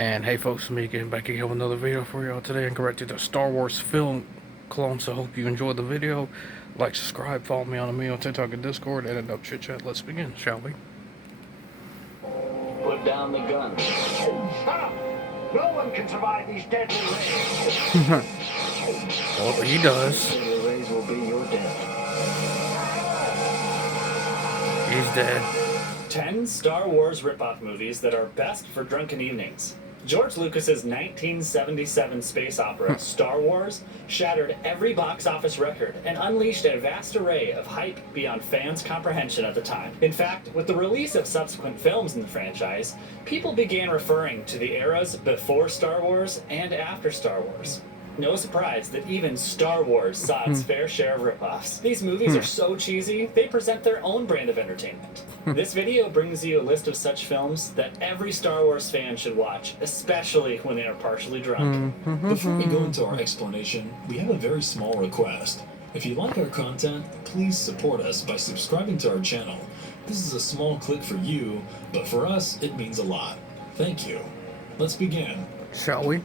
And hey folks, me getting back again with another video for y'all today and corrected the Star Wars film clone. So hope you enjoyed the video. Like, subscribe, follow me on TikTok and Discord, and enough chit chat. Let's begin, shall we? Put down the gun. Stop! No one can survive these deadly rays. Well, he does. The rays will be your death. He's dead. 10 Star Wars ripoff movies that are best for drunken evenings. George Lucas's 1977 space opera, Star Wars, shattered every box office record and unleashed a vast array of hype beyond fans' comprehension at the time. In fact, with the release of subsequent films in the franchise, people began referring to the eras before Star Wars and after Star Wars. No surprise that even Star Wars saw its fair share of ripoffs. These movies are so cheesy, they present their own brand of entertainment. This video brings you a list of such films that every Star Wars fan should watch, especially when they are partially drunk. Before we go into our explanation, we have a very small request. If you like our content, please support us by subscribing to our channel. This is a small click for you, but for us, it means a lot. Thank you. Let's begin. Shall we?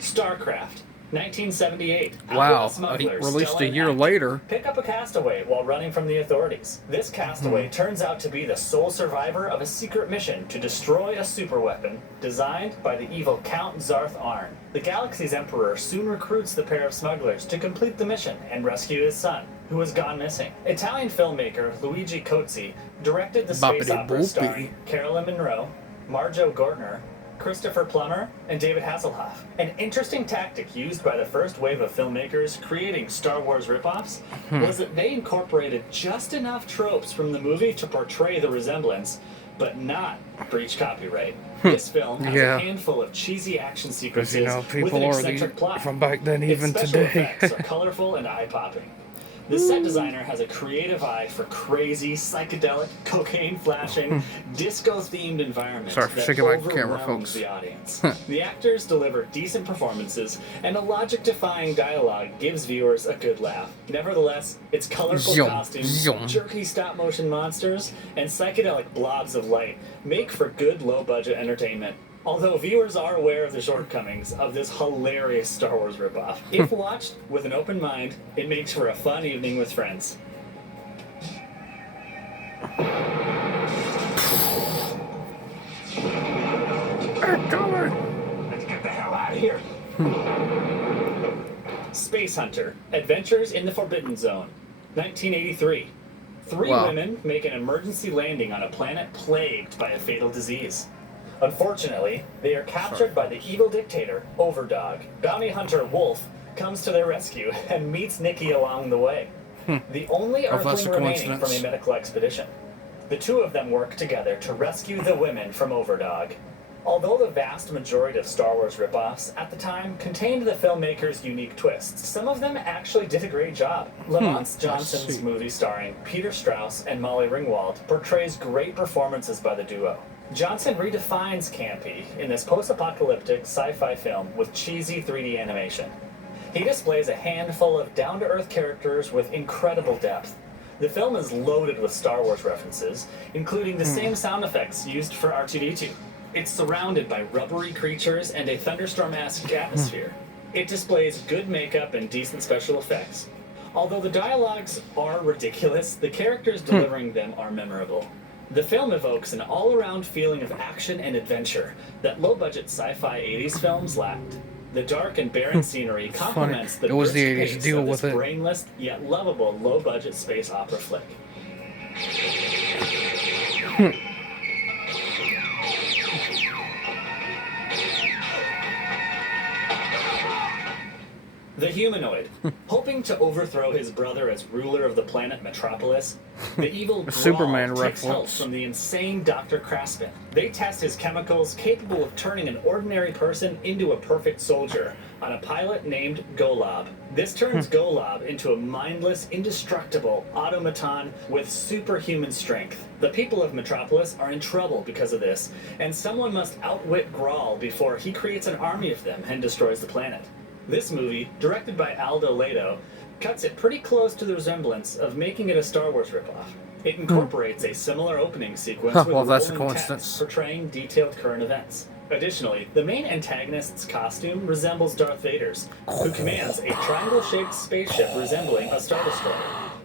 StarCraft, 1978. Wow, Smugglers released still a in year act. later. Pick up a castaway while running from the authorities. This castaway turns out to be the sole survivor of a secret mission to destroy a superweapon designed by the evil Count Zarth Arn. The galaxy's emperor soon recruits the pair of smugglers to complete the mission and rescue his son, who has gone missing. Italian filmmaker Luigi Cozzi directed the space opera starring Carolyn Monroe, Marjo Gortner, Christopher Plummer, and David Hasselhoff. An interesting tactic used by the first wave of filmmakers creating Star Wars ripoffs was that they incorporated just enough tropes from the movie to portray the resemblance, but not breach copyright. This film has a handful of cheesy action sequences with people an are eccentric plot. from back then, even Its special today. effects are colorful and eye-popping. The set designer has a creative eye for crazy, psychedelic, cocaine-flashing, disco-themed environments Sorry for that shaking my camera, overwhelms folks. the audience. The actors deliver decent performances, and a logic-defying dialogue gives viewers a good laugh. Nevertheless, its colorful costumes, jerky stop-motion monsters, and psychedelic blobs of light make for good low-budget entertainment. Although viewers are aware of the shortcomings of this hilarious Star Wars ripoff, if watched with an open mind, it makes for a fun evening with friends. Let's get the hell out of here. Space Hunter: Adventures in the Forbidden Zone, 1983. Three women make an emergency landing on a planet plagued by a fatal disease. Unfortunately, they are captured by the evil dictator, Overdog. Bounty hunter Wolf comes to their rescue and meets Nikki along the way. The only Earthling remaining from a medical expedition. The two of them work together to rescue the women from Overdog. Although the vast majority of Star Wars ripoffs at the time contained the filmmakers' unique twists, some of them actually did a great job. Lamont Johnson's movie starring Peter Strauss and Molly Ringwald portrays great performances by the duo. Johnson redefines campy in this post-apocalyptic sci-fi film with cheesy 3D animation. He displays a handful of down-to-earth characters with incredible depth. The film is loaded with Star Wars references, including the same sound effects used for R2-D2. It's surrounded by rubbery creatures and a thunderstorm-esque atmosphere. It displays good makeup and decent special effects. Although the dialogues are ridiculous, the characters delivering them are memorable. The film evokes an all-around feeling of action and adventure that low-budget sci-fi 80s films lacked. The dark and barren scenery complements the brisk pace of this brainless yet lovable low-budget space opera flick. The humanoid, hoping to overthrow his brother as ruler of the planet Metropolis, the evil Superman takes help reference from the insane Dr. Craspin. They test his chemicals capable of turning an ordinary person into a perfect soldier on a pilot named Golob. This turns Golob into a mindless, indestructible automaton with superhuman strength. The people of Metropolis are in trouble because of this, and someone must outwit Grawl before he creates an army of them and destroys the planet. This movie, directed by Aldo Leto, cuts it pretty close to the resemblance of making it a Star Wars ripoff. It incorporates a similar opening sequence with Well, that's a rolling coincidence. text portraying detailed current events. Additionally, the main antagonist's costume resembles Darth Vader's, who commands a triangle-shaped spaceship resembling a Star Destroyer.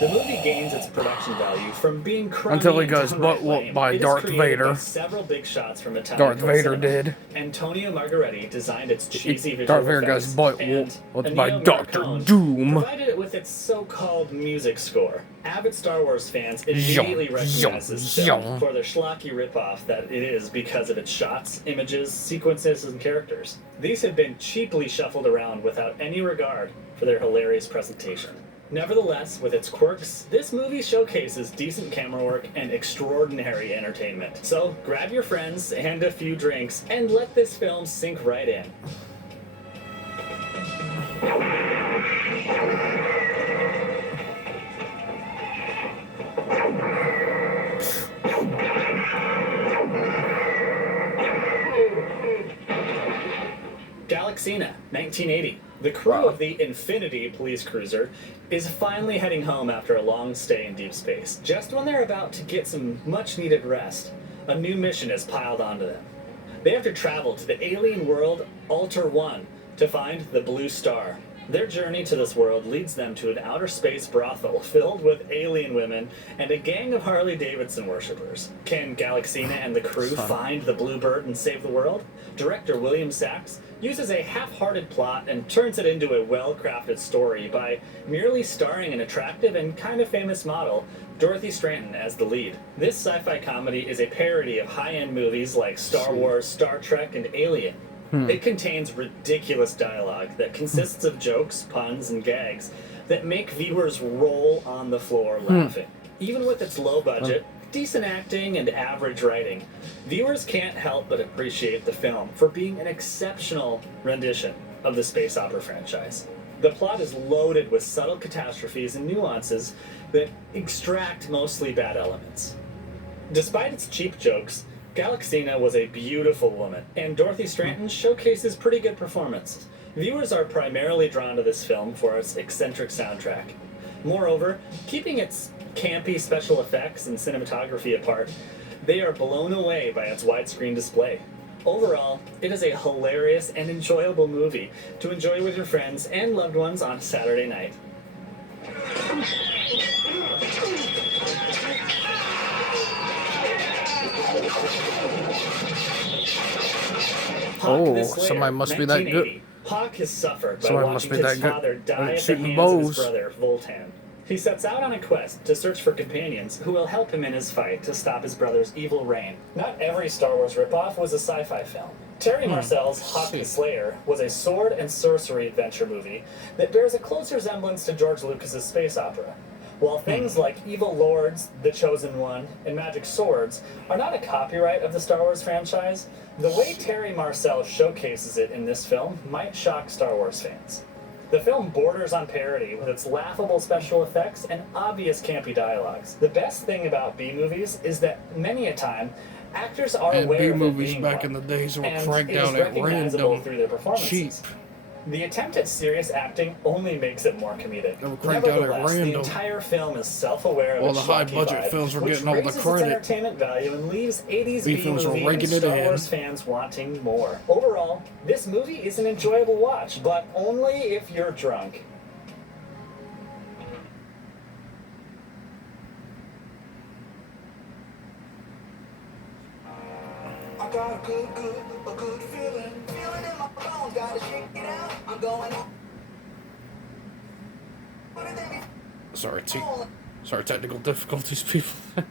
The movie gains its production value from being crummy Until he and gets downright butt whooped lame. by It is Darth created Vader. by several big shots from Italian Darth cult Vader cinema. did. Antonio Margaretti designed its cheesy visual Darth Vader effects, got his butt and whooped by Ennio Dr. Morricone Doom. provided it with its so-called music score. Avid Star Wars fans immediately recognize this film for the schlocky ripoff that it is because of its shots, images, sequences, and characters. These have been cheaply shuffled around without any regard for their hilarious presentation. Nevertheless, with its quirks, this movie showcases decent camera work and extraordinary entertainment. So grab your friends and a few drinks and let this film sink right in. Galaxina, 1980. The crew of the Infinity police cruiser is finally heading home after a long stay in deep space. Just when they're about to get some much-needed rest, a new mission is piled onto them. They have to travel to the alien world Alter 1 to find the Blue Star. Their journey to this world leads them to an outer space brothel filled with alien women and a gang of Harley-Davidson worshippers. Can Galaxina and the crew find the Bluebird and save the world? Director William Sachs uses a half-hearted plot and turns it into a well-crafted story by merely starring an attractive and kind of famous model, Dorothy Stranton, as the lead. This sci-fi comedy is a parody of high-end movies like Star Wars, Star Trek, and Alien. It contains ridiculous dialogue that consists of jokes, puns, and gags that make viewers roll on the floor laughing. Even with its low budget, decent acting, and average writing, viewers can't help but appreciate the film for being an exceptional rendition of the space opera franchise. The plot is loaded with subtle catastrophes and nuances that extract mostly bad elements. Despite its cheap jokes, Galaxina was a beautiful woman, and Dorothy Stranton showcases pretty good performances. Viewers are primarily drawn to this film for its eccentric soundtrack. Moreover, keeping its campy special effects and cinematography apart, they are blown away by its widescreen display. Overall, it is a hilarious and enjoyable movie to enjoy with your friends and loved ones on Saturday night. Oh, the Slayer, somebody must be that good. 1980. Hawk has suffered by Somebody must watching be his that good father at die at the shooting hands of his bows. brother, Voltan. He sets out on a quest to search for companions who will help him in his fight to stop his brother's evil reign. Not every Star Wars ripoff was a sci-fi film. Terry Marcell's Hockeyslayer was a sword and sorcery adventure movie that bears a close resemblance to George Lucas's space opera. While things like Evil Lords, The Chosen One, and Magic Swords are not a copyright of the Star Wars franchise, the way Terry Marcell showcases it in this film might shock Star Wars fans. The film borders on parody with its laughable special effects and obvious campy dialogues. The best thing about B-movies is that many a time, actors are And aware B-movies of it being back one, in the days were and cranked it is out at recognizable random, through their performances. cheap. The attempt at serious acting only makes it more comedic. They were cranked out at Nevertheless, the random. entire film is self-aware of While its the high schlocky budget vibe, films were which getting all the raises its credit. entertainment value and leaves 80s B films were B-movie and raking it Star in. Wars fans wanting more. Overall, this movie is an enjoyable watch, but only if you're drunk. I got a good feeling. Feeling in my bones, gotta shake it out. I'm going on. Sorry, technical difficulties, people.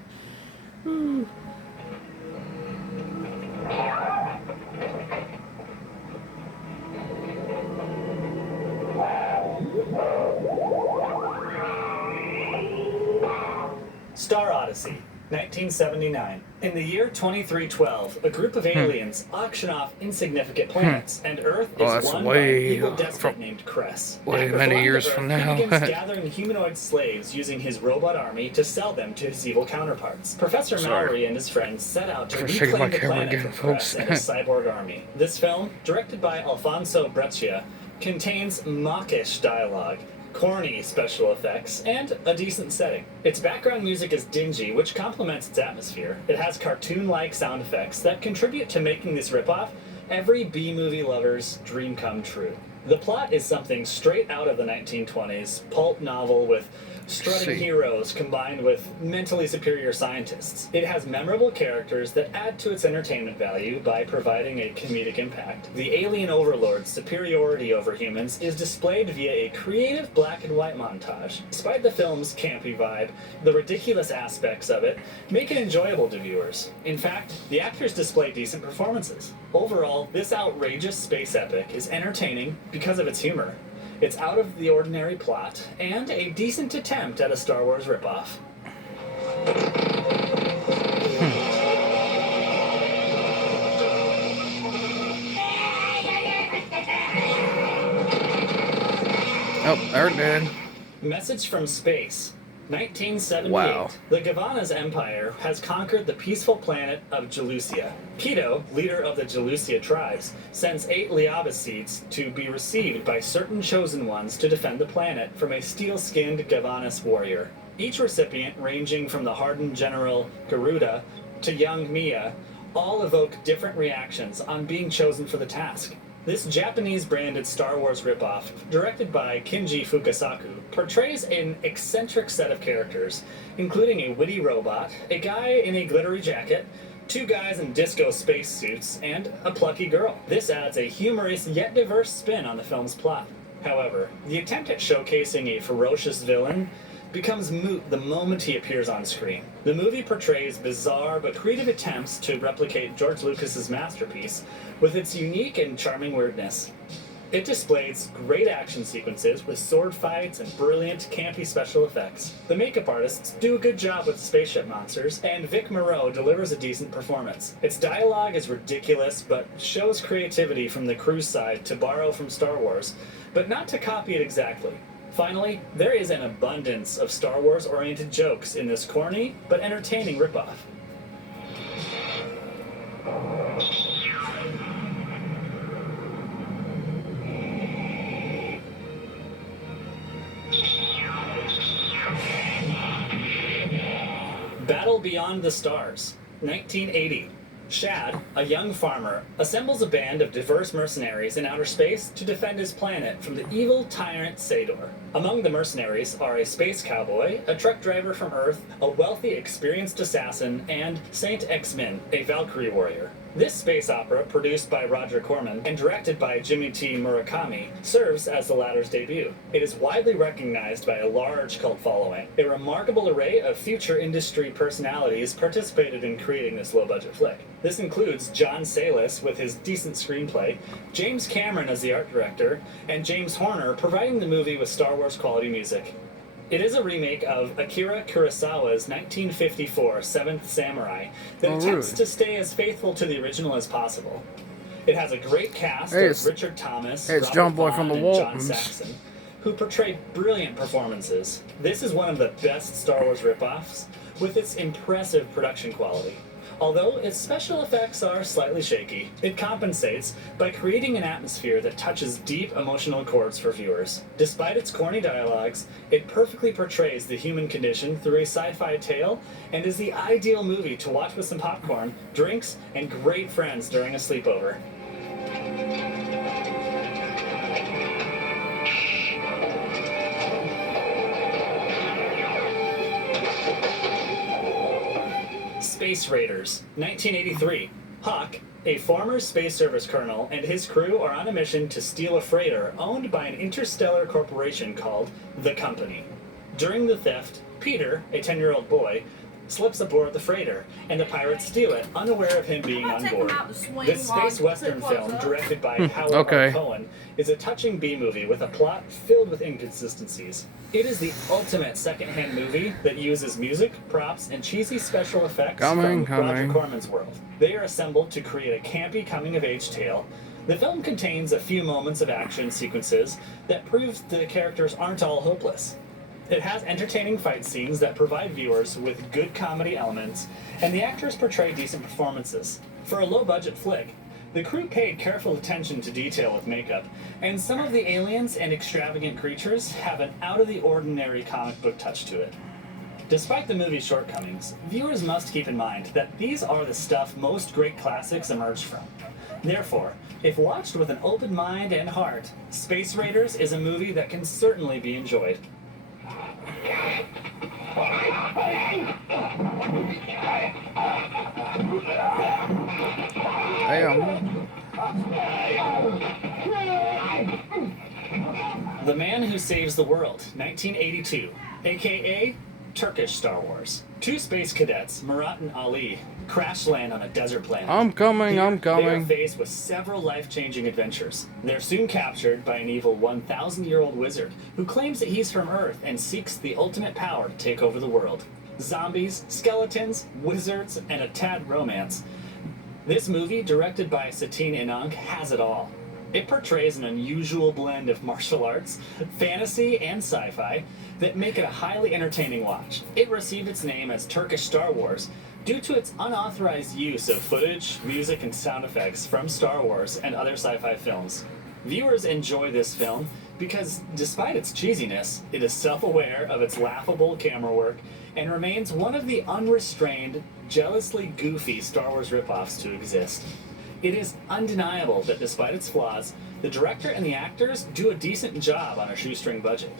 Star Odyssey, 1979. In the year 2312, a group of aliens auction off insignificant planets, and Earth is that's won by an way evil despot from- named Kress. way After many flying to years Earth, from he now. begins gathering humanoid slaves using his robot army to sell them to his evil counterparts. Professor Sorry. Mallory and his friends set out to Just shaking my reclaim the camera planet again, from Kress folks. and his cyborg army. This film, directed by Alfonso Breccia, contains mawkish dialogue corny special effects, and a decent setting. Its background music is dingy, which complements its atmosphere. It has cartoon-like sound effects that contribute to making this ripoff every B-movie lover's dream come true. The plot is something straight out of the 1920s pulp novel with strutting heroes combined with mentally superior scientists. It has memorable characters that add to its entertainment value by providing a comedic impact. The alien overlord's superiority over humans is displayed via a creative black and white montage. Despite the film's campy vibe, the ridiculous aspects of it make it enjoyable to viewers. In fact, the actors display decent performances. Overall, this outrageous space epic is entertaining because of its humor, its out-of-the-ordinary plot, and a decent attempt at a Star Wars ripoff. Oh, there it did. Message from Space. 1978. Wow. The Gavana's empire has conquered the peaceful planet of Jalusia. Keto, leader of the Jalusia tribes, sends 8 Liaba seeds to be received by certain chosen ones to defend the planet from a steel-skinned Gavanas warrior. Each recipient, ranging from the hardened General Garuda to young Mia, all evoke different reactions on being chosen for the task. This Japanese-branded Star Wars ripoff, directed by Kinji Fukasaku, portrays an eccentric set of characters, including a witty robot, a guy in a glittery jacket, 2 guys in disco space suits, and a plucky girl. This adds a humorous yet diverse spin on the film's plot. However, the attempt at showcasing a ferocious villain becomes moot the moment he appears on screen. The movie portrays bizarre but creative attempts to replicate George Lucas's masterpiece with its unique and charming weirdness. It displays great action sequences with sword fights and brilliant, campy special effects. The makeup artists do a good job with the spaceship monsters, and Vic Moreau delivers a decent performance. Its dialogue is ridiculous, but shows creativity from the crew's side to borrow from Star Wars, but not to copy it exactly. Finally, there is an abundance of Star Wars-oriented jokes in this corny but entertaining ripoff. Battle Beyond the Stars, 1980. Shad, a young farmer, assembles a band of diverse mercenaries in outer space to defend his planet from the evil tyrant Sador. Among the mercenaries are a space cowboy, a truck driver from Earth, a wealthy, experienced assassin, and Saint X-Min, a Valkyrie warrior. This space opera, produced by Roger Corman and directed by Jimmy T. Murakami, serves as the latter's debut. It is widely recognized by a large cult following. A remarkable array of future industry personalities participated in creating this low-budget flick. This includes John Salis with his decent screenplay, James Cameron as the art director, and James Horner providing the movie with Star Wars quality music. It is a remake of Akira Kurosawa's 1954 Seventh Samurai that attempts to stay as faithful to the original as possible. It has a great cast of Richard Thomas, it's Robert John Boy Vaughn, from the and Waltons. John Saxon, who portrayed brilliant performances. This is one of the best Star Wars ripoffs, with its impressive production quality. Although its special effects are slightly shaky, it compensates by creating an atmosphere that touches deep emotional chords for viewers. Despite its corny dialogues, it perfectly portrays the human condition through a sci-fi tale and is the ideal movie to watch with some popcorn, drinks, and great friends during a sleepover. Space Raiders, 1983. Hawk, a former Space Service colonel, and his crew are on a mission to steal a freighter owned by an interstellar corporation called The Company. During the theft, Peter, a 10-year-old boy, slips aboard the freighter, and the pirates steal it, unaware of him being on board. This space western film, directed by Howard R. Cohen, is a touching B-movie with a plot filled with inconsistencies. It is the ultimate second-hand movie that uses music, props, and cheesy special effects from Roger Corman's world. They are assembled to create a campy coming-of-age tale. The film contains a few moments of action sequences that proves the characters aren't all hopeless. It has entertaining fight scenes that provide viewers with good comedy elements, and the actors portray decent performances. For a low-budget flick, The crew paid careful attention to detail with makeup, and some of the aliens and extravagant creatures have an out-of-the-ordinary comic book touch to it. Despite the movie's shortcomings, viewers must keep in mind that these are the stuff most great classics emerged from. Therefore, if watched with an open mind and heart, Space Raiders is a movie that can certainly be enjoyed. Damn. The Man Who Saves the World, 1982, aka Turkish Star Wars. Two space cadets, Murat and Ali, crash land on a desert planet. I'm coming, I'm They are coming. faced with several life-changing adventures. They're soon captured by an evil 1,000-year-old wizard who claims that he's from Earth and seeks the ultimate power to take over the world. Zombies, skeletons, wizards, and a tad romance. This movie, directed by Satine Inanc, has it all. It portrays an unusual blend of martial arts, fantasy, and sci-fi that make it a highly entertaining watch. It received its name as Turkish Star Wars due to its unauthorized use of footage, music, and sound effects from Star Wars and other sci-fi films. Viewers enjoy this film because, despite its cheesiness, it is self-aware of its laughable camera work and remains one of the unrestrained, jealously goofy Star Wars ripoffs to exist. It is undeniable that despite its flaws, the director and the actors do a decent job on a shoestring budget.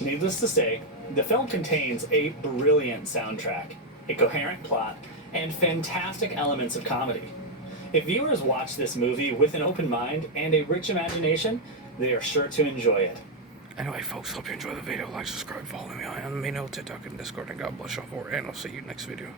Needless to say, the film contains a brilliant soundtrack, a coherent plot, and fantastic elements of comedy. If viewers watch this movie with an open mind and a rich imagination, they are sure to enjoy it. Anyway, folks, hope you enjoy the video. Like, subscribe, follow me on TikTok and Discord, and God bless y'all for it, and I'll see you next video.